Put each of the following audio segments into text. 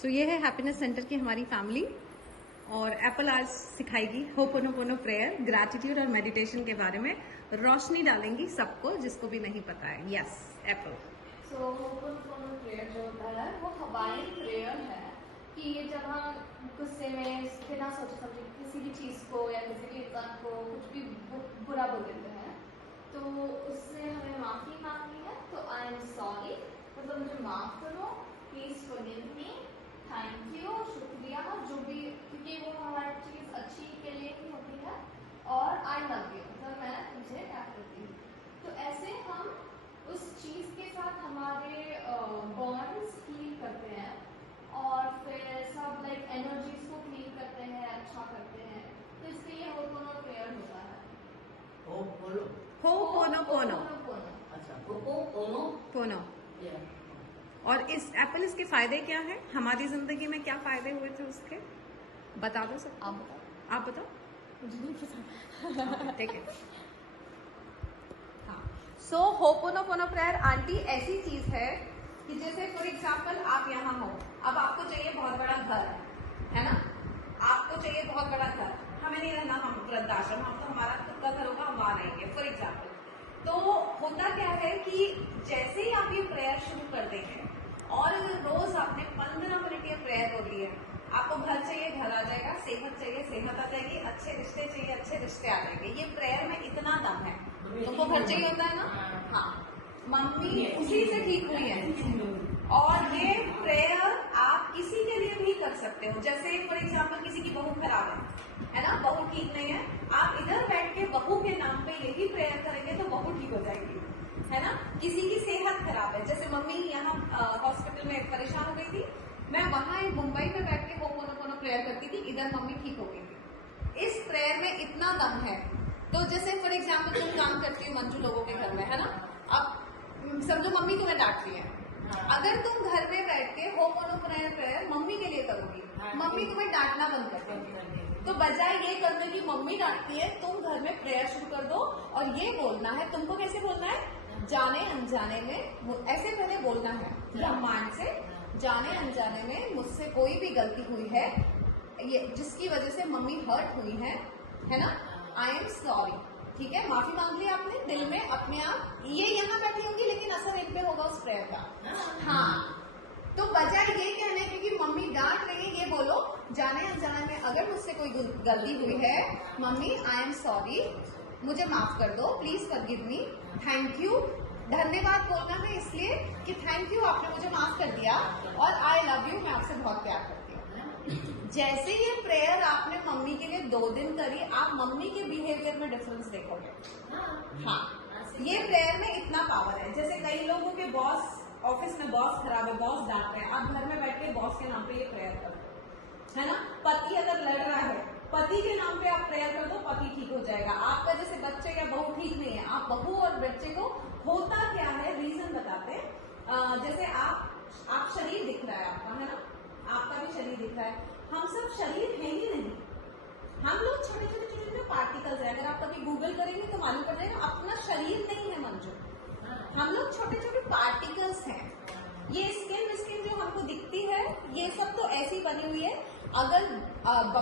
सो ये है happiness centre की हमारी फैमिली और एप्पल आज सिखाएगी होपोनोपोनो प्रेयर, ग्रैटिट्यूड और मेडिटेशन के बारे में रोशनी डालेंगी सबको जिसको भी नहीं पता है। Yes apple. So Hooponopono prayer जो होता है वो हवाईन प्रेयर है कि ये जब हम गुस्से में बिना सोचे समझे किसी भी चीज़ को या किसी भी इंसान को कुछ भी बुरा बोल देते हैं तो उससे हमें माफ़ी मांगनी है। तो आई एम सॉरी, मतलब मुझे माफ़ करो, please forgive me, thank you, शुक्रिया, जो भी, क्योंकि वो हमारी चीज़ अच्छी के लिए ही होती है। और आई लव यू, मतलब मैं तुझे प्यार करती हूँ। तो ऐसे हम उस चीज़ के साथ हमारे बॉन्ड्स हील करते हैं और फिर सब लाइक एनर्जीज को हील करते हैं, अच्छा करते हैं। तो इसलिए होपोनो प्रेयर होता है। होपोनोपोनो। अच्छा, होपोनोपोनो। और इस एप्पल इसके फायदे क्या है, हमारी जिंदगी में क्या फायदे हुए थे उसके, बता दो सब। आप बताओ। मुझे नहीं पता। ठीक है। हाँ, सो होपोनोपोनो प्रेयर आंटी ऐसी चीज है कि जैसे फॉर एग्जाम्पल आप यहाँ हो, अब आपको चाहिए बहुत बड़ा घर, है ना, आपको चाहिए बहुत बड़ा घर, हमें नहीं रहना हम वृद्धाश्रम, हम तो हमारा खुद का घर होगा, हम वहां रहेंगे फॉर एग्जाम्पल। तो होता क्या है कि जैसे ही आप ये प्रेयर शुरू कर देंगे और रोज आपने 15 मिनट ये प्रेयर बोली है, आपको घर चाहिए घर आ जाएगा, सेहत चाहिए सेहत आ जाएगी, अच्छे रिश्ते चाहिए अच्छे रिश्ते आ जाएंगे। ये प्रेयर में इतना दम है। तुमको घर चाहिए होता है ना, हाँ, मम्मी उसी से ठीक हुई है। और ये प्रेयर आप किसी के लिए भी कर सकते हो। जैसे फॉर एग्जाम्पल किसी की बहू खराब है ना, बहू ठीक नहीं है, आप इधर बैठ के बहू के नाम पे यही प्रेयर करेंगे तो बहू ठीक हो जाएगी, है ना। किसी की सेहत खराब है, जैसे मम्मी यहाँ हॉस्पिटल में परेशान हो गई थी, मैं वहां मुंबई में बैठ के होपोनोपोनो प्रेयर करती थी, इधर मम्मी ठीक हो गई थी। इस प्रेयर में इतना दम है। तो जैसे फॉर एग्जाम्पल तुम काम करती हो मंजू लोगों के घर में, है ना, अब समझो मम्मी तुम्हें डांट रही है, अगर तुम घर में बैठ के होपोनोपोनो प्रेयर मम्मी के लिए करोगी, मम्मी तुम्हें डांटना बंद कर देगी। तो बजाय ये करने की मम्मी डांटती है, तुम घर में प्रेयर शुरू कर दो और ये बोलना है, तुमको कैसे बोलना है, जाने अनजाने में, ऐसे पहले बोलना है ब्रह्मांड से, जाने अनजाने में मुझसे कोई भी गलती हुई है ये जिसकी वजह से मम्मी हर्ट हुई है ना, आई एम सॉरी, ठीक है, माफी मांग ली आपने दिल में अपने आप। ये यहाँ बैठी होंगी लेकिन असर इन पे होगा उस प्रेयर का। हाँ, तो बजाय ये कहने की कि मम्मी डांट रही है, ये बोलो जाने अनजाने में अगर मुझसे कोई गलती हुई है, मम्मी आई एम सॉरी, मुझे माफ कर दो, please forgive me, thank you, धन्यवाद बोलना है इसलिए कि थैंक यू आपने मुझे माफ कर दिया, और आई लव यू, मैं आपसे बहुत प्यार करती हूँ। जैसे ये प्रेयर आपने मम्मी के लिए 2 दिन करी, आप मम्मी के बिहेवियर में डिफरेंस देखोगे। हाँ, ये प्रेयर में इतना पावर है। जैसे कई लोगों के बॉस, ऑफिस में बॉस खराब है, बॉस डांट रहे हैं, आप घर में बैठ के बॉस के नाम पे ये प्रेयर कर दो, है ना। पति अगर लड़ रहा है, पति के नाम पे आप प्रेयर कर दो, पति ठीक हो जाएगा। आपका जैसे बच्चे या बहू ठीक नहीं है, आप बहू और बच्चे को, होता क्या है रीजन बताते हैं। जैसे आप शरीर दिख रहा है आपका, है ना, आपका भी शरीर दिख रहा है, हम सब शरीर है ही नहीं, हम लोग छोटे छोटे पार्टिकल्स है। अगर आप कभी गूगल करेंगे तो मालूम पड़ जाएगा अपना शरीर नहीं है मंजू, हम लोग छोटे छोटे पार्टिकल्स हैं। ये स्किन जो हमको दिखती है ये सब तो ऐसी बनी हुई है, अगर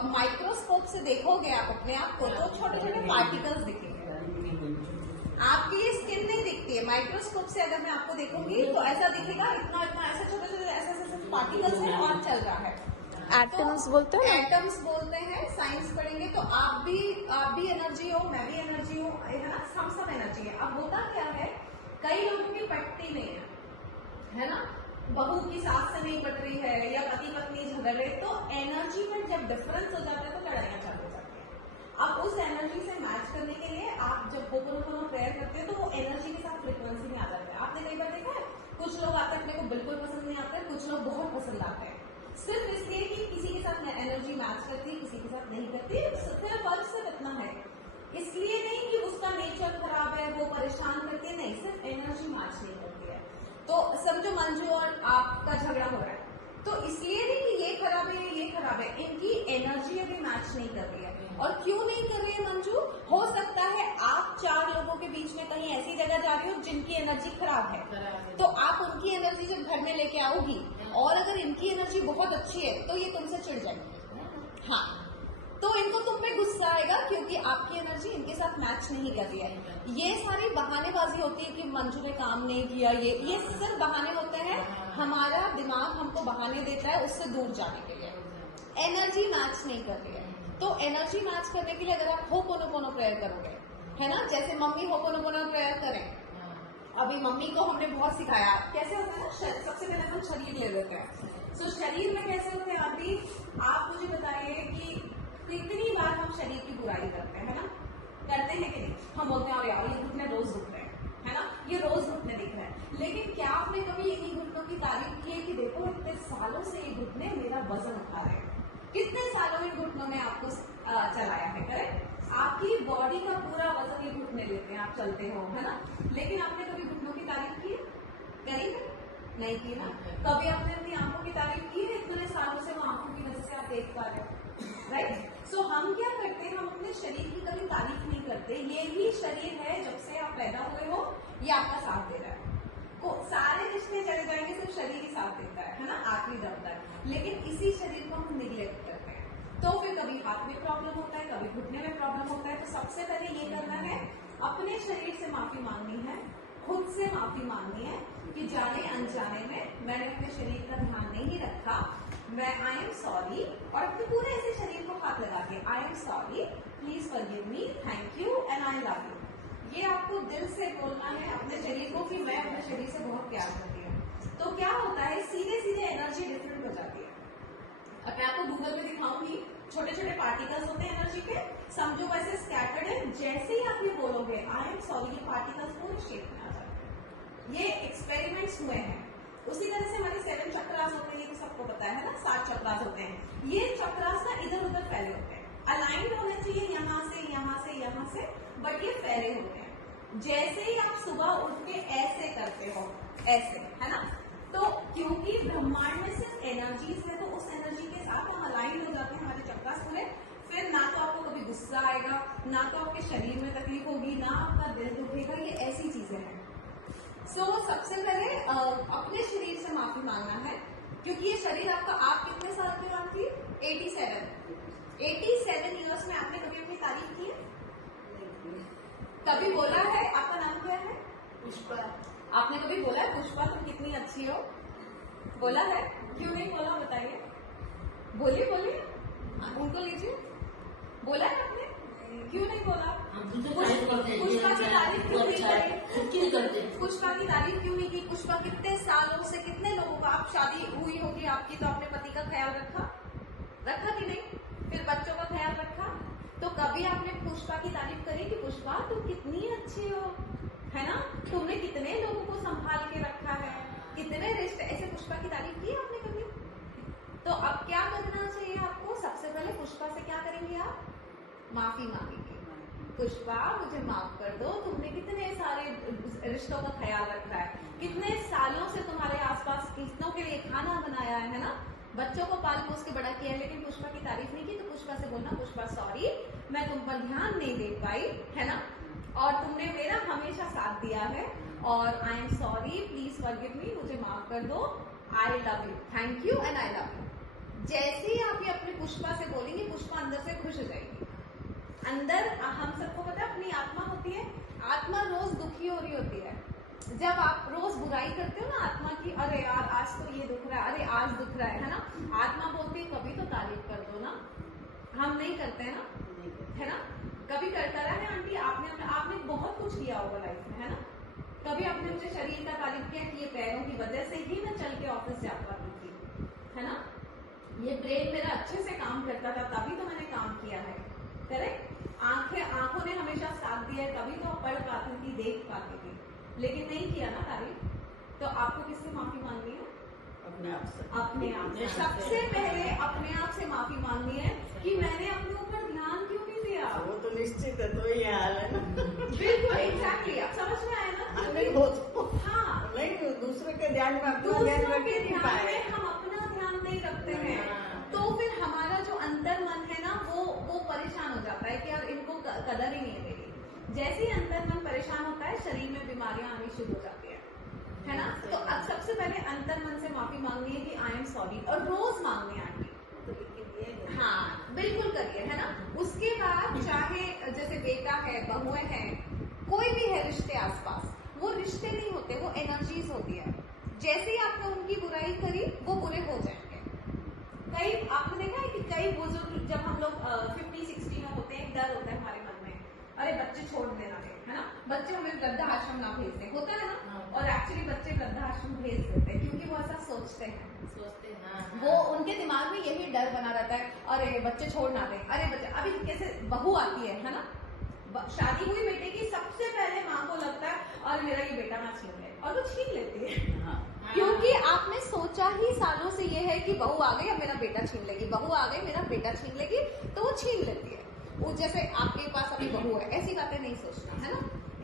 माइक्रोस्कोप से देखोगे आप अपने आप को तो छोटे छोटे पार्टिकल्स दिखेंगे। आपकी ये स्किन नहीं दिखती है, माइक्रोस्कोप से अगर मैं आपको देखूंगी तो ऐसा दिखेगा, इतना इतना ऐसे छोटे छोटे ऐसे पार्टिकल्स है और चल रहा है। एटम्स बोलते हैं, एटम्स बोलते हैं, साइंस पढ़ेंगे तो आप भी एनर्जी हो, मैं भी एनर्जी हूँ, है ना, हम सब एनर्जी है। अब होता क्या है, कई लोगों की पटती नहीं है ना, बहू की सास से नहीं पट रही है या पति पत्नी झगड़ रहे, तो एनर्जी में जब डिफरेंस हो जाता है तो लड़ाइयां चालू हो जाती है। अब उस एनर्जी से मैच करने के लिए आप जब होपोनोपोनो प्रेयर करते हैं तो वो एनर्जी के साथ फ्रिक्वेंसी में आ जाते हैं। आपने कई बार देखा है, कुछ लोग आते हैं अपने को बिल्कुल पसंद नहीं आते, कुछ लोग बहुत पसंद आते हैं, सिर्फ इसलिए कि किसी के साथ एनर्जी मैच करती है, किसी के साथ नहीं करती, सिर्फ इतना है, इसलिए नहीं कि उसका नेचर खराब है, वो परेशान करती है, नहीं, सिर्फ एनर्जी मैच नहीं करती है। तो समझो मंजू और आपका झगड़ा हो रहा है, तो इसलिए नहीं कि ये खराब है ये खराब है, इनकी एनर्जी अभी मैच नहीं कर रही है। और क्यों नहीं कर रही है मंजू, हो सकता है आप 4 लोगों के बीच में कहीं ऐसी जगह जा रही हो जिनकी एनर्जी खराब है, तो आप उनकी एनर्जी जब घर में लेके आओगी और अगर इनकी एनर्जी बहुत अच्छी है तो ये तुमसे चिढ़ जाएंगे। हाँ, तो इनको तुम पे गुस्सा आएगा क्योंकि आपकी एनर्जी इनके साथ मैच नहीं कर रही है। ये सारी बहानेबाजी होती है कि मंजू ने काम नहीं किया, ये सिर्फ बहाने होते हैं। हमारा दिमाग हमको बहाने देता है उससे दूर जाने के लिए। एनर्जी मैच नहीं कर रही है, तो एनर्जी मैच करने के लिए अगर आप होपोनोपोनो प्रेयर करोगे, है ना, जैसे मम्मी होपोनोपोनो प्रेयर करें, अभी मम्मी को हमने बहुत सिखाया कैसे होता है ना। सबसे पहले हम शरीर ले लेते हैं। तो शरीर में कैसे होते हैं अभी आप मुझे बताइए कि कितनी बार हम शरीर की बुराई करते हैं, है ना, करते हैं कि नहीं। हम बोलते हैं और यार ये घुटने रोज दुख रहे हैं, है ना, ये रोज घुटने दिख रहे हैं। लेकिन क्या आपने कभी इन्हीं घुटनों की तारीफ की है कि देखो इतने सालों से ये घुटने मेरा वजन उठा रहे हैं, कितने सालों इन घुटनों में आपको चलाया है, करेक्ट। आपकी बॉडी का पूरा वजन ये घुटने लेते हैं, आप चलते हो, है ना। लेकिन आपने कभी घुटनों की तारीफ की, करी नहीं की ना। कभी आपने अपनी आंखों की तारीफ की है, इतने सालों से वो आंखों की वजह से आप देख पा रहे हो, राइट। सो हम क्या करते हैं, हम अपने शरीर की कभी तारीफ नहीं करते। ये ही शरीर है जब से आप पैदा हुए हो, ये आपका साथ दे रहा है। सारे रिश्ते चले जाएंगे, सिर्फ शरीर ही साथ देता है ना, आखिरी दम तक। लेकिन इसी शरीर को हम निग्लेक्ट करते हैं, तो फिर कभी हाथ में प्रॉब्लम होता है, कभी घुटने में प्रॉब्लम होता है। तो सबसे पहले ये करना है, अपने शरीर से माफी मांगनी है, खुद से माफी मांगनी है कि जाने अनजाने में मैंने अपने शरीर का ध्यान नहीं रखा, मैं आई एम सॉरी। और अपने पूरे ऐसे शरीर को हाथ लगा के I am sorry, please forgive me, thank you and I love you. ये आपको दिल से बोलना है अपने शरीर को कि मैं अपने शरीर से बहुत प्यार करती हूँ। तो क्या होता है, सीधे सीधे एनर्जी डिफरेंट हो जाती है। अब मैं आपको गूगल में दिखाऊंगी, छोटे छोटे पार्टिकल्स होते हैं एनर्जी के, समझो वैसे स्कैटर्ड है। जैसे ही आप ये बोलोगे आई एम सॉरी, ये पार्टिकल्स पूरे शेप में आ जाते हैं। ये एक्सपेरिमेंट्स हुए हैं। उसी तरह से हमारे 7 चक्रास होते हैं, ये तो सबको पता है ना, 7 चक्रास होते हैं। ये चक्रास ना इधर उधर फैले होते हैं, अलाइन होने चाहिए यहाँ से यहाँ से यहाँ से, बट ये फैले होते हैं। जैसे ही आप सुबह उठ के ऐसे करते हो, ऐसे, है ना, तो क्योंकि ब्रह्मांड में सिर्फ एनर्जीज है, तो उस एनर्जी के साथ हम अलाइन हो जाते हैं, हमारे चक्रास पूरे। फिर ना तो आपको कभी गुस्सा आएगा, ना तो आपके शरीर में तकलीफ होगी, ना आपका दिल दुखेगा। ये ऐसी चीजें हैं। सो सबसे पहले अपने शरीर से माफी मांगना है, क्योंकि ये शरीर आपका। आप कितने साल की बात थी? 87 ईयर्स में आपने कभी अपनी तारीफ की है? कभी बोला है? आपका नाम क्या है? पुष्पा। आपने कभी बोला है पुष्पा तुम कितनी अच्छी हो? बोला है? क्यों नहीं बोला, बताइए। बोलिए बोलिए, उनको लीजिए। बोला है आपने? क्यों नहीं बोला? पुष्पा की तारीफ क्यों नहीं करी? पुष्पा की तारीफ क्यों नहीं की? पुष्पा कितने सालों से, कितने लोगों का, आप शादी हुई होगी आपकी, तो आपने पति का ख्याल रखा कि नहीं? फिर बच्चों का ख्याल रखा? तो कभी आपने पुष्पा की तारीफ करी कि पुष्पा तुम कितनी अच्छी हो, है ना, तुमने कितने लोगों को संभाल के रखा है, कितने रिश्ते, ऐसे पुष्पा की तारीफ की आपने कभी? तो अब क्या करना चाहिए आपको? सबसे पहले पुष्पा से क्या करेंगे आप? माफी मांगेंगे। पुष्पा मुझे माफ कर दो, तुमने कितने सारे रिश्तों का ख्याल रखा है, कितने सालों से तुम्हारे आसपास कितनों के लिए खाना बनाया है ना, बच्चों को पाल पोस के बड़ा किया है, लेकिन पुष्पा की तारीफ नहीं की। तो पुष्पा से बोलना, पुष्पा सॉरी, मैं तुम पर ध्यान नहीं दे पाई, है ना, और तुमने मेरा हमेशा साथ दिया है, और I am sorry, please forgive me, मुझे माफ कर दो, I love you, thank you and I love you. जैसे ही आप ये अपने पुष्पा से बोलेंगे, पुष्पा अंदर से खुश हो जाएगी। अंदर हम सबको पता है अपनी आत्मा होती है, आत्मा रोज दुखी हो रही होती है। जब आप रोज बुराई करते हो ना आत्मा की, अरे यार आज तो ये दुख रहा है, अरे आज दुख रहा है ना, आत्मा बोलती है कभी तो तारीफ कर दो ना। हम नहीं करते हैं ना, है ना, कभी करता रहा है आंटी, आपने बहुत कुछ किया होगा लाइफ में, है ना। कभी आपने मुझे शरीर का तारीफ किया कि ये पैरों की वजह से ही मैं चल के ऑफिस जा पाती थी, है ना, ये ब्रेन मेरा अच्छे से काम करता था तभी तो मैंने काम किया है, करेक्ट। आंखों ने हमेशा साथ दिया है तभी तो पढ़ पाती थी, देख पाती थी, लेकिन नहीं किया ना तारीफ। तो आपको किससे माफी मांगनी है? अपने आप से। अपने आप से। सबसे पहले अपने आप से माफी मांगनी है कि मैंने अपने ऊपर ध्यान क्यों नहीं दिया। वो तो निश्चित है, तो ये हाल है ना। बिल्कुल एग्जैक्टली, आप समझ में आए ना? नहीं वो तो हाँ, नहीं, दूसरे के ध्यान में अपना दूसरों ध्यान रख के नहीं ध्यान पाए। में हम अपना ध्यान नहीं रखते हैं, हाँ। तो फिर हमारा जो अंतर मन है ना, वो परेशान हो जाता है कि यार इनको कदर ही नहीं है मेरी। जैसे ही अंतर मन परेशान होता है, शरीर में बीमारियां आनी शुरू हो जाती है है ना। तो अब सबसे पहले अंतर मन से माफी मांगनी है कि आई एम सॉरी, और रोज मांगनी है आंटी। हाँ बिल्कुल करिए, है ना। उसके बाद चाहे जैसे बेटा है, बहुएं हैं, कोई भी है रिश्ते आसपास, वो रिश्ते नहीं होते, वो एनर्जीज होती है। जैसे ही आपने उनकी बुराई करी वो बुरे हो जाएंगे। कई आपने देखा है कि कई बुजुर्ग जब हम लोग 50-60 में होते हैं, डर होता है हमारे मन में, अरे बच्चे छोड़ देना दे, है ना, बच्चे हमें वृद्धाश्रम ना भेज दें, होता है ना। और एक्चुअली बच्चे वृद्धाश्रम भेज देते हैं क्योंकि वो ऐसा सोचते हैं, वो उनके दिमाग में यही डर बना रहता है, अरे बच्चे छोड़ ना दें, अरे बच्चे। अभी कैसे बहू आती है ना, शादी हुई बेटे की, सबसे पहले माँ को लगता है और मेरा ये बेटा ना छीन ले, और वो छीन लेती है। क्योंकि आपने सोचा ही सालों से ये है कि बहू आ गई अब मेरा बेटा छीन लेगी, बहू आ गई मेरा बेटा छीन लेगी, तो वो छीन लेती है। वो जैसे आपके पास अभी बहू है, ऐसी बातें नहीं सोचना, है ना।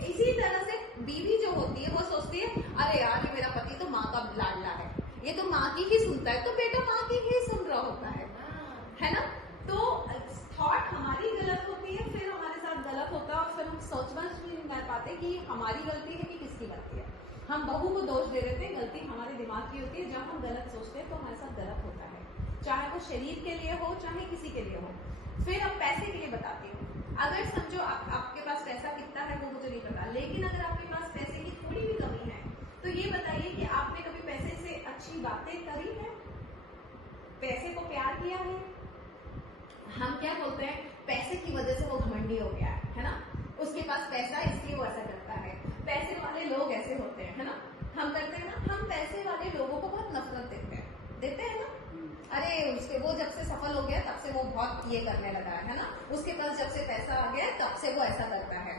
इसी तरह से बीवी जो होती है वो सोचती है, अरे यार ये मेरा पति तो माँ का लाडला है, ये तो माँ की ही सुनता है, तो बेटा माँ की ही सुन रहा होता है ना। तो थॉट हमारी गलत होती है, फिर हमारे साथ गलत होता है, और फिर हम सोचना नहीं पाते कि हमारी गलती है कि किसकी गलती है। हम बहू को दोष दे देते हैं, गलती हमारे दिमाग की होती है। जब हम गलत सोचते हैं तो हमारे साथ गलत होता है, चाहे वो शरीर के लिए हो चाहे किसी के लिए हो। फिर अब पैसे के लिए बताती हूँ। अगर समझो आपके पास पैसा कितना है वो मुझे नहीं पता, लेकिन अगर आपके पास पैसे की थोड़ी भी कमी है, तो ये बताइए कि आपने कभी पैसे से अच्छी बातें करी है, पैसे को प्यार किया है। हम क्या बोलते हैं, पैसे की वजह से वो घमंडी हो गया है ना, उसके पास पैसा है इसलिए वो ऐसा करता है, पैसे वाले लोग ऐसे होते हैं, है ना। हम करते हैं ना, हम पैसे वाले लोगों को बहुत नफरत देते हैं ना। अरे उसके वो जब से सफल हो गया तब से वो बहुत ये करने लगा है ना, उसके पास जब से पैसा आ गया तब से वो ऐसा करता है,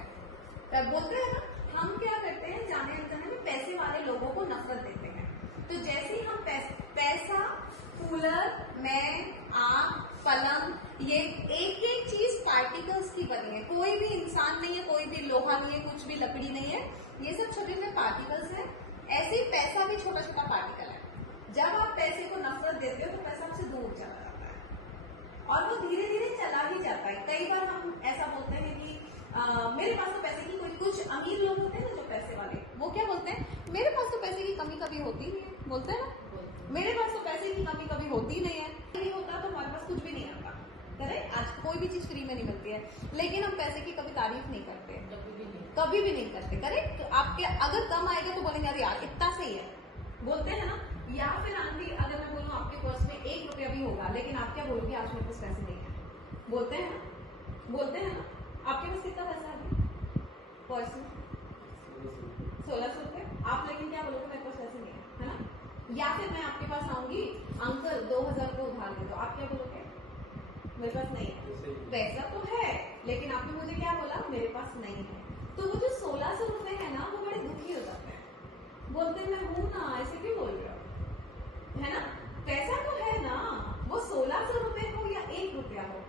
तब बोलते हैं ना। हम क्या करते हैं, जाने अनजाने में पैसे वाले लोगों को नफरत देते हैं। तो जैसे ही हम पैसा, कूलर, मैं, आग, पलंग, ये एक एक चीज पार्टिकल्स की बनी है, कोई भी इंसान नहीं है, कोई भी लोहा नहीं है, कुछ भी लकड़ी नहीं है, ये सब छोटे छोटे पार्टिकल्स हैं। ऐसे ही पैसा भी छोटा छोटा पार्टिकल है। जब आप पैसे को नफरत देते हो तो पैसा आपसे दूर चला जाता है, और वो धीरे धीरे चला ही जाता है। कई बार हम ऐसा बोलते हैं कि मेरे पास तो पैसे की कोई, कुछ अमीर लोग होते हैं ना जो पैसे वाले, वो क्या बोलते हैं, मेरे पास तो पैसे की कमी कभी होती नहीं है, बोलते हैं ना, मेरे पास तो पैसे की कमी कभी होती नहीं है, नहीं होता तो हमारे पास कुछ भी नहीं आता। करेक्ट, आज कोई भी चीज फ्री में नहीं मिलती है, लेकिन हम पैसे की कभी तारीफ नहीं करते, कभी भी नहीं करते। करेक्ट, तो आपके अगर कम आएगा तो बोलेंगे अरे यार इतना सही है, बोलते हैं ना। या फिर आंटी अगर मैं बोलूँ आपके पर्स में 1 रुपया भी होगा, लेकिन आप क्या बोलोगे, आज मेरे पास पैसे नहीं है, बोलते हैं ना। आपके पास कितना पैसा है पर्स में? 1600 रुपए। आप लेकिन क्या बोलोगे, मेरे पास पैसे नहीं है ना। या फिर मैं आपके पास आऊंगी, अंकल 2000 रुपये उधार दे दो, आप क्या बोलोगे, मेरे पास नहीं है। पैसा तो है लेकिन आपने मुझे क्या बोला, मेरे पास नहीं है। तो वो जो 1600 रुपए है ना, वो बड़े दुखी हो जाते हैं, बोलते हैं मैं हूं ना, ऐसे क्यों बोल रहे हो, है ना। पैसा तो है ना, वो 1600 रुपए हो या 1 रुपया हो,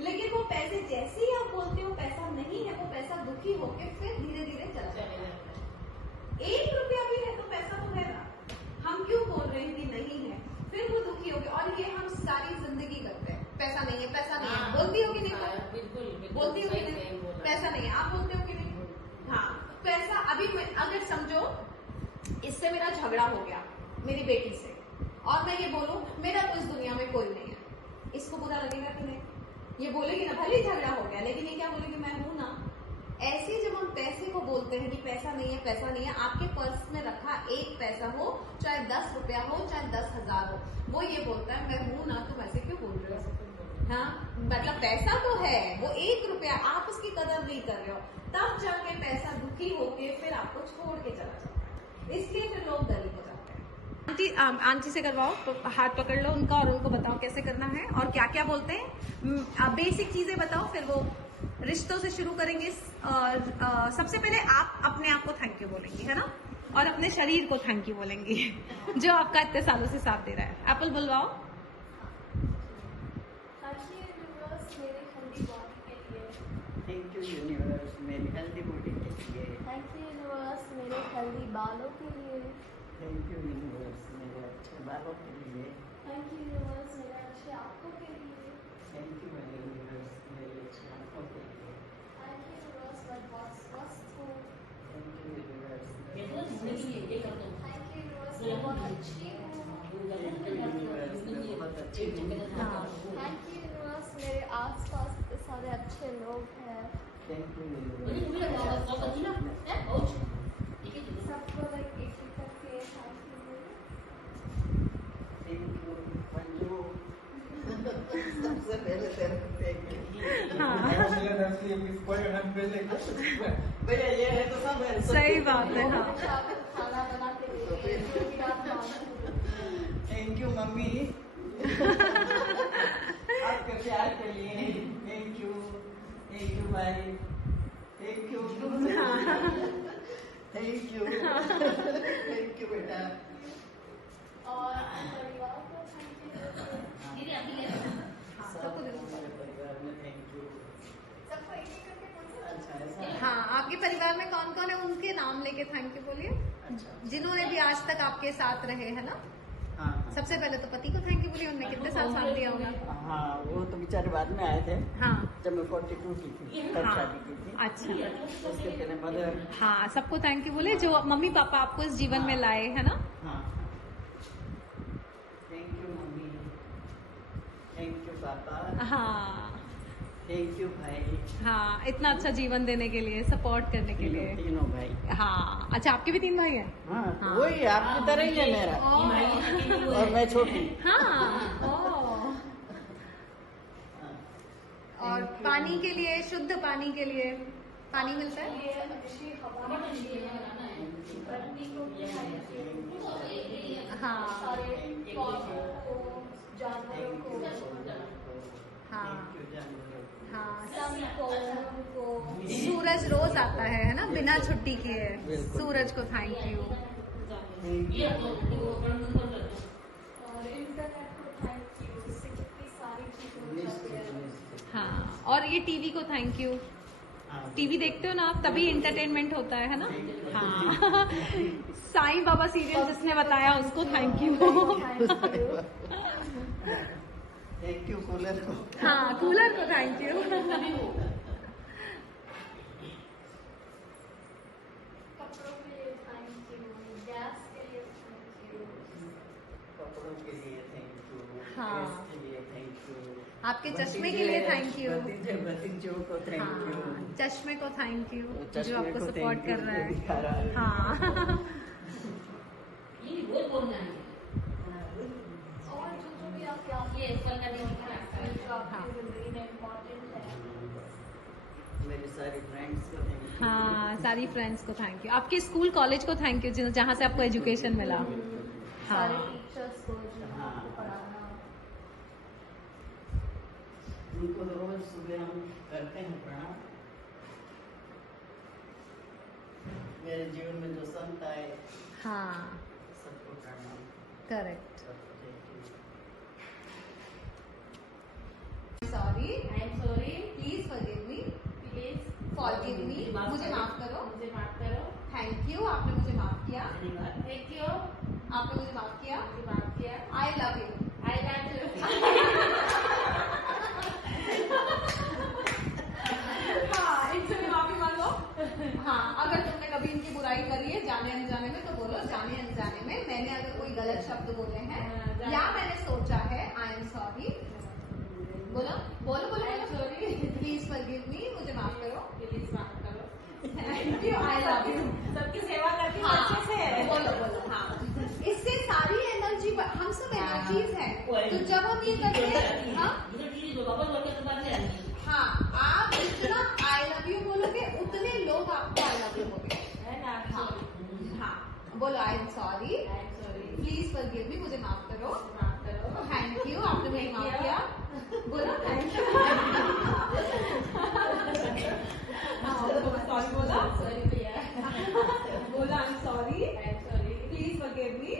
लेकिन वो पैसे जैसे ही आप बोलते हो पैसा नहीं है, वो पैसा दुखी होके फिर धीरे धीरे चला जाता है। 1 रुपया भी है तो पैसा तो है ना, हम क्यों बोल रहे हैं कि नहीं है, फिर वो दुखी हो गए। और ये हम सारी जिंदगी करते हैं, पैसा नहीं है, पैसा नहीं है, बोलती हो कि नहीं, बिल्कुल बोलती हो कि नहीं, पैसा नहीं है, आप बोलते हो कि नहीं। हाँ, पैसा अभी अगर समझो इससे मेरा झगड़ा हो गया मेरी बेटी से, और मैं ये बोलूं मेरा तो इस दुनिया में कोई नहीं है, इसको बुरा लगेगा कि नहीं, ये बोलेगी ना, भले ही झगड़ा हो गया, लेकिन ये क्या बोलेगी, मैं हूं ना। ऐसे जब हम पैसे को बोलते हैं कि पैसा नहीं है, पैसा नहीं है, आपके पर्स में रखा 1 पैसा हो, चाहे 10 रुपया हो, चाहे 10,000 हो, वो ये बोलता है मैं हूं ना, तुम ऐसे क्यों बोल रहे हो। हाँ, मतलब पैसा तो है, वो 1 रुपया, आप उसकी कदर नहीं कर रहे हो, तब जाके पैसा दुखी होके फिर आपको छोड़ के चला जाता है, इसलिए फिर लोग गरीब हो जाते हैं। आंटी से करवाओ, तो हाथ पकड़ लो उनका और उनको बताओ कैसे करना है और क्या क्या बोलते हैं, बेसिक चीजें बताओ, फिर वो रिश्तों से शुरू करेंगे। सबसे पहले आप अपने आप को थैंक यू बोलेंगी, है ना, और अपने शरीर को थैंक यू बोलेंगी जो आपका इतने सालों से साथ दे रहा है। एप्पल बुलवाओ। थैंक यू यूनिवर्स मेरी हेल्दी बॉडी के लिए। थैंक यू यूनिवर्स मेरे हेल्दी बालों के लिए। थैंक यू यूनिवर्स मेरे अच्छे बालों के लिए। थैंक यू यूनिवर्स मेरे अच्छे आंखों के लिए। थैंक यू यूनिवर्स मेरे अच्छे आंखों के लिए। थैंक यू यूनिवर्स मैं बहुत स्वस्थ हूँ। थैंक यू यूनिवर्स थैंक बहुत अच्छी हूँ। थैंक यू यूनिवर्स, मैं बहुत अच्छी हूँ। थैंक यू यूनिवर्स, मेरे आसपास इतने सारे अच्छे लोग हैं। Thank you universe. सबको लाइक एक एक करके थैंक यू बोलो। Thank you Manju. सबसे पहले तेरे को थैंक यू। भैया ये है तो सब है। सही बात है, हाँ। खाना बना के देते हैं, जो भी आप मांगो। थैंक यू मम्मी आपके प्यार के लिए। थैंक यू भाई। थैंक यू बेटा। और परिवार को थैंक यू। सबको मेरे परिवार में थैंक यू। सबको एक एक करके बोलो। अच्छा ऐसा है? हाँ, आपके परिवार में कौन कौन है उनके नाम लेके थैंक यू बोलिए, अच्छा जिन्होंने भी आज तक आपके साथ रहे, है ना। हाँ सबसे पहले तो पति को थैंक यू बोलिए, उनने कितने साल साथ दिया होगा। हाँ वो तो बेचारे बाद में आए थे हाँ जब मैं 42 की थी तब हाँ। शादी की थी। अच्छा, उसके पहले मदर। हाँ, सबको थैंक यू बोले जो मम्मी पापा आपको इस जीवन में लाए, है ना। हाँ thank you mummy. Thank you पापा। हाँ थैंक यू भाई। हाँ, इतना अच्छा जीवन देने के लिए, सपोर्ट करने के लिए। तीनों भाई। हाँ, अच्छा, आपके भी 3 भाई हैं। हाँ हाँ। वही आपकी तरह ही है मेरा। ओह, और मैं छोटी। हाँ, ओह। और पानी के लिए, शुद्ध पानी के लिए पानी मिलता है। ये अच्छी हवा मिलती है। प्रकृति को थैंक यू। हाँ सारे पौधों को, जानवरों को, हाँ हाँ, सन को, मून को। सूरज रोज आता है ना, बिना छुट्टी किए। बिल्कुल। सूरज को थैंक यू। और इंटरनेट को थैंक यू। इससे कितनी सारी चीजें हो जाती है। हाँ, और ये टीवी को थैंक यू। टीवी देखते हो ना आप, तभी एंटरटेनमेंट होता है ना। हाँ, साईं बाबा सीरियल जिसने बताया उसको thank you. Thank you. Thank you cooler को। हाँ, कूलर को थैंक यू। कपड़ों के लिए थैंक यू। गैस के लिए थैंक यू। कपड़ों के लिए थैंक यू। हाँ। गैस के लिए थैंक यू। आपके चश्मे के लिए थैंक यू। भतीजों को थैंक यू। हाँ, चश्मे को थैंक यू जो चश्मे आपको को सपोर्ट thank you कर रहा जो है। दिखा रहा है। हाँ। और जो भी आप याद जो आपकी जिंदगी में इम्पोर्टेंट है। मेरी सारी फ्रेंड्स को थैंक यू। हाँ, सारी फ्रेंड्स को थैंक यू। आपके स्कूल कॉलेज को थैंक यू जहाँ से आपको एजुकेशन मिला। हाँ। सारे टीचर्स को जो आपको पढ़ाना। उनको तो रोज सुबह हम करते हैं प्रणाम। मेरे जीवन में जो संत आए हाँ, सबको प्रणाम। करेक्ट। सबको thank you। Sorry, I am sorry, please forgive me, please forgive me, मुझे माफ करो। मुझे माफ करो। थैंक यू, आपने मुझे माफ किया। धन्यवाद। थैंक यू, आपने मुझे माफ किया। मुझे माफ किया। I love you. I love you. हाँ, इनसे भी माफी मांगो। हाँ, अगर तुमने कभी इनकी बुराई करी है जाने अनजाने में तो बोलो जाने अनजाने में मैंने अगर कोई गलत शब्द बोले हैं या मैंने सोचा है, आई एम सॉरी। बोलो बोलो बोलो I am sorry, please forgive me, मुझे माफ करो। प्लीज माफ करो। Thank you, I love you. सबकी सेवा करती हूँ हाँ, अच्छे से। बोलो बोलो। हाँ, इससे सारी एनर्जी, हम सब एनर्जीज हैं, तो जब हम ये करते हैं, हाँ हाँ, आप जितना आई लव यू बोलोगे उतने लोग आपको आई लव यू बोलेंगे। है ना? हाँ हाँ, बोलो I am sorry, I am sorry, please forgive me, मुझे माफ करो। माफ करो। थैंक यू, आपने मुझे माफ किया। बोलो थैंक यू। सॉरी बोला, सॉरी भैया। बोला I am sorry, I am sorry, please forgive me,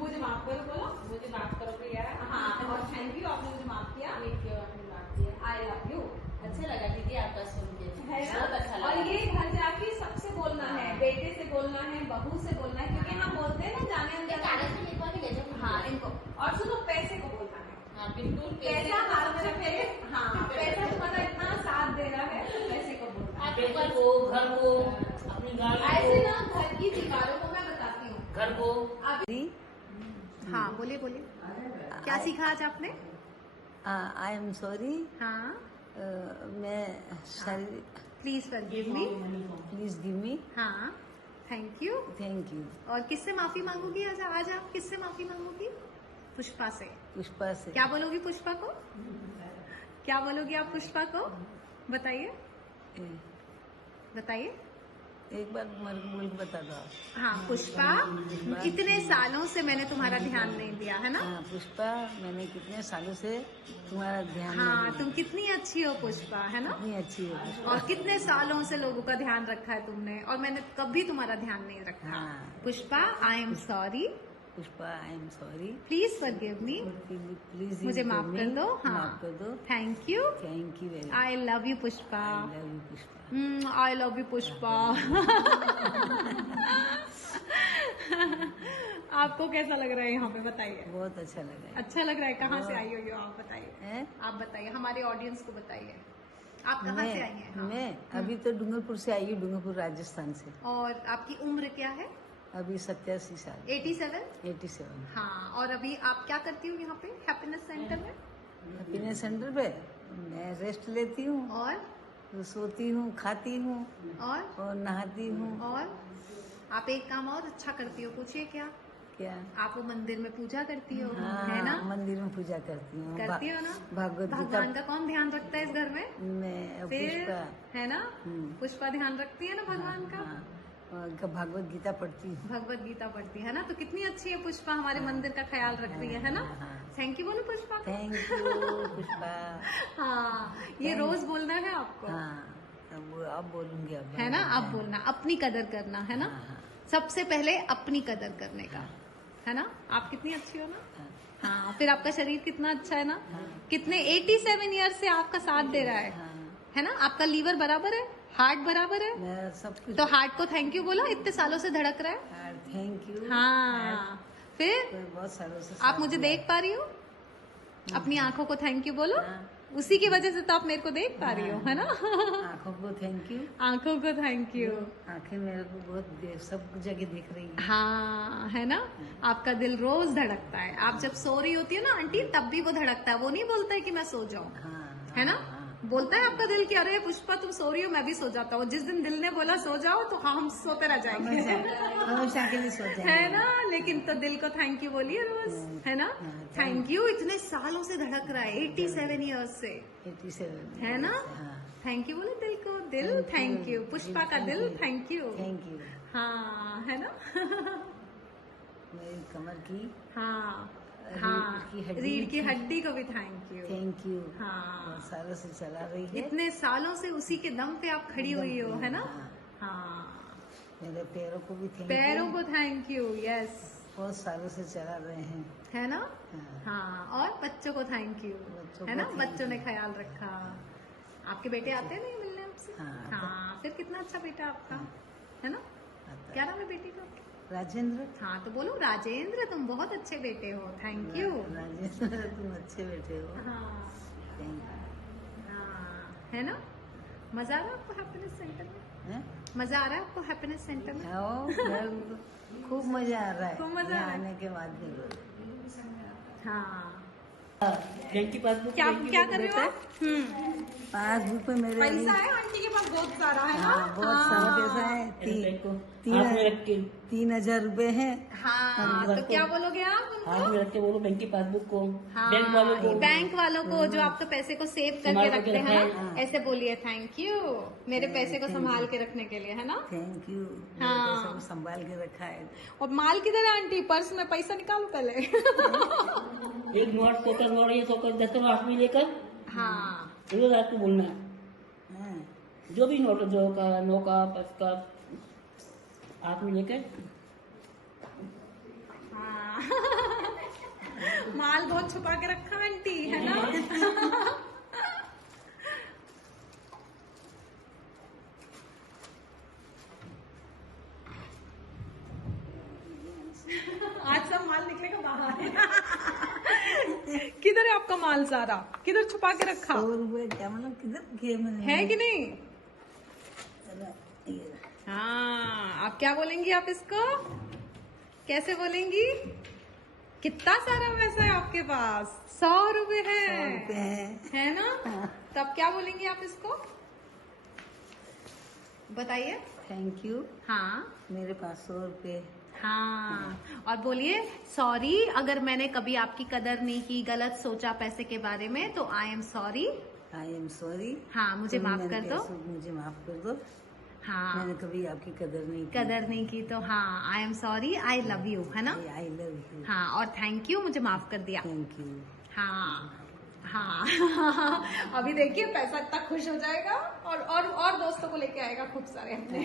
मुझे माफ करो। बोलो मुझे माफ करो भैया। हाँ, और थैंक यू, आपने मुझे माफ किया। थैंक यू, आपने माफ किया। I love you. अच्छा लगा दीदी आपका सुन के। है ना? बहुत अच्छा लगा। और ये घर जाके सबसे बोलना है, बेटे से बोलना है, बहू से बोलना है, क्योंकि हम बोलते हैं ना जाने ये अनजाने कागज में लिखवा के ले जाओ। हाँ, इनको। और सुनो, पैसे को बोलना है। हाँ, बिल्कुल। पैसा हाथ में रखे। हाँ, पैसा तुम्हारा इतना साथ दे रहा है तो पैसे को बोलना है। पेपर को, घर को, अपनी गाड़ी ऐसे को, ना घर की दीवारों को मैं बताती हूँ। घर को। अभी हाँ बोलिए बोलिए, क्या सीखा आज आपने? आई एम सॉरी, हाँ, मैं शायद please forgive me. Please give me, हाँ, थैंक यू। Thank you. और किससे माफी मांगोगी आज? आज आप किससे माफी मांगोगी? पुष्पा से। पुष्पा से। क्या बोलोगी पुष्पा को? क्या बोलोगी आप पुष्पा को? बताइए बताइए। एक बार मेरे को बोल के बता दो आप। हाँ पुष्पा, इतने सालों से मैंने तुम्हारा ध्यान नहीं दिया है ना। हाँ पुष्पा, मैंने कितने सालों से तुम्हारा ध्यान हाँ नहीं तुम कितनी अच्छी हो पुष्पा, है ना। कितनी अच्छी हो पुष्पा। और कितने सालों से लोगों का ध्यान रखा है तुमने, और मैंने कभी तुम्हारा ध्यान नहीं रखा। हाँ। Pushpa, I am sorry, Pushpa I am sorry, please forgive me, please मुझे माफ कर दो। हाँ माफ कर दो। Thank you, thank you very I love you Pushpa, I love you Pushpa. I love you Pushpa. आपको कैसा लग रहा है यहाँ पे बताइए? बहुत अच्छा लगा। अच्छा लग रहा है। कहाँ से आई हो आप बताइए? हैं? आप बताइए, हमारे ऑडियंस को बताइए, आप कहाँ से आई हैं? हाँ। मैं अभी तो डूंगरपुर से आई हूँ, डूंगरपुर राजस्थान से। और आपकी उम्र क्या है? अभी 87 साल। 87। 87। हाँ, और अभी आप क्या करती हो यहाँ पे हैप्पीनेस सेंटर में? हैप्पीनेस सेंटर पे मैं रेस्ट लेती हूँ, और सोती हूँ, खाती हूँ और नहाती हूँ। और आप एक काम और अच्छा करती हो, पूछिए क्या? क्या? आप वो मंदिर में पूजा करती हो, हाँ, है ना? मंदिर में पूजा करती हूँ। करती हो ना? भागवत भगवान गीता का कौन ध्यान रखता है इस घर में? मैं फिर पुष्पा। है ना, हम्म। पुष्पा ध्यान रखती है ना भगवान का। हाँ, और भागवत गीता पढ़ती हूँ। भगवत गीता पढ़ती है ना, तो कितनी अच्छी है पुष्पा, हमारे मंदिर का ख्याल रख रही है ना। हाँ। थैंक यू बोलो पुष्पा को। Thank you Pushpa. हाँ, ये रोज बोलना है आपको, हाँ अब बोलूंगी अब। है ना। अब बोलना, अपनी कदर करना, है ना। हाँ। सबसे पहले अपनी कदर करने का, है ना। आप कितनी अच्छी हो ना। हाँ। हाँ, फिर आपका शरीर कितना अच्छा है ना। कितने 87 ईयर्स से आपका साथ दे रहा है ना। आपका लीवर बराबर है, हार्ट बराबर है, मैं सब कुछ। तो हार्ट को थैंक यू बोला, इतने सालों से धड़क रहा है। Thank you. हाँ, फिर बहुत सालों से आप मुझे देख पा रही हो, अपनी आंखों को थैंक यू बोलो। हाँ। उसी की वजह से तो आप मेरे को देख पा रही हो, है ना। आंखों को थैंक यू। आंखों को थैंक यू। आंखें मेरे को बहुत सब जगह देख रही है। हाँ, है ना। आपका दिल रोज धड़कता है, आप जब सो रही होती है ना आंटी, तब भी वो धड़कता है। वो नहीं बोलता है कि मैं सो जाऊं, हाँ, है ना। हाँ। बोलता है आपका दिल कि अरे पुष्पा तुम सो रही हो, मैं भी सो जाता हूँ। जिस दिन दिल ने बोला सो जाओ, तो हम सोते रह जाएंगे, हमेशा के लिए सो जाएंगे। है ना। लेकिन तो दिल को थैंक यू बोलिए रोज, है ना। थैंक यू, इतने सालों से धड़क रहा है, 87 ईयर्स से, 87 है ना। हाँ। थैंक यू बोलो दिल को, दिल थैंक यू। पुष्पा का दिल थैंक यू। Thank you. हाँ, है ना। मेरी कमर की हाँ रीढ़ की हड्डी रीढ़ की हड्डी को भी थैंक यू। Thank you. हाँ, बहुत सालों से चला रही है। इतने सालों से उसी के दम पे आप खड़ी हुई हो, है ना। हाँ। हाँ, मेरे पैरों को भी थैंक पैरों यू। को थैंक यू। यस, बहुत सालों से चला रहे हैं। है ना। हाँ। हाँ, और बच्चों को थैंक यू, बच्चों है को ना। thank बच्चों ने you। ख्याल रखा। आपके बेटे आते नहीं मिलने आपसे? हाँ। हाँ, फिर कितना अच्छा बेटा आपका, है ना। आता क्या नाम है बेटी का? राजेंद्र। हाँ, तो बोलो राजेंद्र, तुम बहुत अच्छे बेटे हो, थैंक यू। राजेंद्र तुम अच्छे बेटे हो। हाँ, थैंक यू। हाँ, है ना। मजा आ रहा है आपको हैप्पीनेस सेंटर में? हैं? मजा आ रहा है आपको हैप्पीनेस सेंटर में? हाँ, मेरे को तो खूब मजा आ रहा है। खूब मजा आ यहाँ रहा है। आने के बाद भी। हाँ, बैंक की पासबुक क्या क्या कर रहे हो आप? पासबुक पे मेरे पैसा है आंटी के पास बहुत सारा, है ना। हाँ, बहुत सारा पैसा है। हाथ में रख के 3000 रुपए है। हाँ, तो क्या बोलोगे आप हाथ उनको? में रख के बोलो बैंक की पासबुक को, हाँ, बैंक वालों को। बैंक वालों को जो आपके पैसे को सेव करके संभाल रखते के हैं रखा ना, है। ऐसे बोलिए थैंक यू, मेरे पैसे को संभाल के रखने के लिए, है ना। Thank you. हाँ। मेरे पैसे को संभाल के रखा है। और माल किधर है आंटी? पर्स में पैसा निकालो पहले। एक नोट 100 का नोट या 100 का 10 का नोट में लेकर हाँ, रोज आपको बोलना है। हाँ। जो भी नोट, 2 का 9 का 5 का हाथ में लेकर। हाँ। माल बहुत छुपा के रखा आंटी, है ना। आज सब माल निकलेगा बाहर। किधर है आपका माल सारा? किधर छुपा के रखा 100 रुपए क्या मतलब किधर किए मैंने? है कि नहीं? ये। हाँ, आप क्या बोलेंगी आप इसको? कैसे बोलेंगी? कितना सारा पैसा है आपके पास? 100 रुपए है, है ना? तब क्या बोलेंगे आप इसको? बताइए। थैंक यू, हाँ मेरे पास 100 रुपये। हाँ, और बोलिए सॉरी अगर मैंने कभी आपकी कदर नहीं की, गलत सोचा पैसे के बारे में, तो I am sorry. I am sorry. हाँ, मुझे माफ कर दो। मुझे माफ कर दो। हाँ, मैंने कभी आपकी कदर नहीं की। कदर नहीं की तो हाँ, I am sorry, I love you, है ना? I love you. हाँ, और थैंक यू, मुझे माफ कर दिया। Thank you. हाँ हाँ अभी देखिए पैसा इतना खुश हो जाएगा और दोस्तों को लेके आएगा खूब सारे अपने।